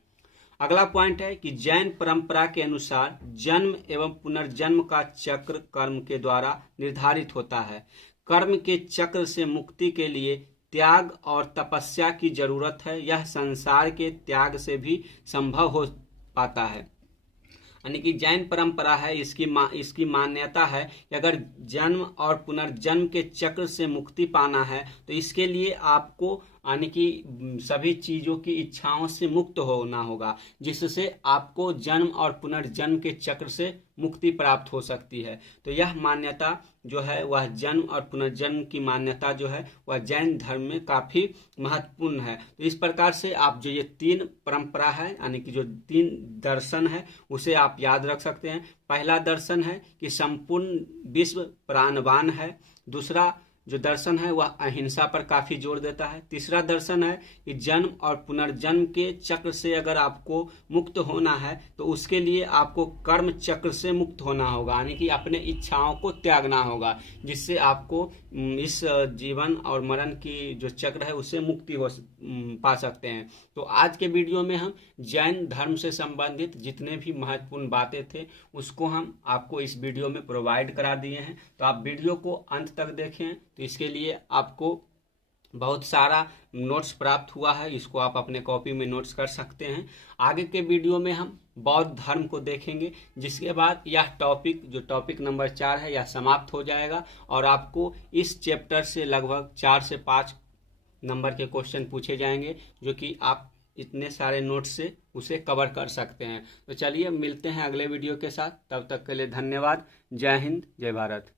अगला पॉइंट है कि जैन परंपरा के अनुसार जन्म एवं पुनर्जन्म का चक्र कर्म के द्वारा निर्धारित होता है। कर्म के चक्र से मुक्ति के लिए त्याग और तपस्या की जरूरत है। यह संसार के त्याग से भी संभव हो पाता है। यानी कि जैन परंपरा है, इसकी मान्यता है कि अगर जन्म और पुनर्जन्म के चक्र से मुक्ति पाना है तो इसके लिए आपको यानी कि सभी चीज़ों की इच्छाओं से मुक्त होना होगा, जिससे आपको जन्म और पुनर्जन्म के चक्र से मुक्ति प्राप्त हो सकती है। तो यह मान्यता जो है वह जन्म और पुनर्जन्म की मान्यता जो है वह जैन धर्म में काफ़ी महत्वपूर्ण है। तो इस प्रकार से आप जो ये 3 परंपरा है यानी कि जो 3 दर्शन है उसे आप याद रख सकते हैं। पहला दर्शन है कि संपूर्ण विश्व प्राणवान है। दूसरा जो दर्शन है वह अहिंसा पर काफ़ी जोर देता है। तीसरा दर्शन है कि जन्म और पुनर्जन्म के चक्र से अगर आपको मुक्त होना है तो उसके लिए आपको कर्म चक्र से मुक्त होना होगा, यानी कि अपने इच्छाओं को त्यागना होगा, जिससे आपको इस जीवन और मरण की जो चक्र है उससे मुक्ति पा सकते हैं। तो आज के वीडियो में हम जैन धर्म से संबंधित जितने भी महत्वपूर्ण बातें थे उसको हम आपको इस वीडियो में प्रोवाइड करा दिए हैं। तो आप वीडियो को अंत तक देखें। तो इसके लिए आपको बहुत सारा नोट्स प्राप्त हुआ है, इसको आप अपने कॉपी में नोट्स कर सकते हैं। आगे के वीडियो में हम बौद्ध धर्म को देखेंगे, जिसके बाद यह टॉपिक जो टॉपिक नंबर 4 है यह समाप्त हो जाएगा और आपको इस चैप्टर से लगभग 4 से 5 नंबर के क्वेश्चन पूछे जाएंगे, जो कि आप इतने सारे नोट्स से उसे कवर कर सकते हैं। तो चलिए मिलते हैं अगले वीडियो के साथ, तब तक के लिए धन्यवाद। जय हिंद, जय भारत।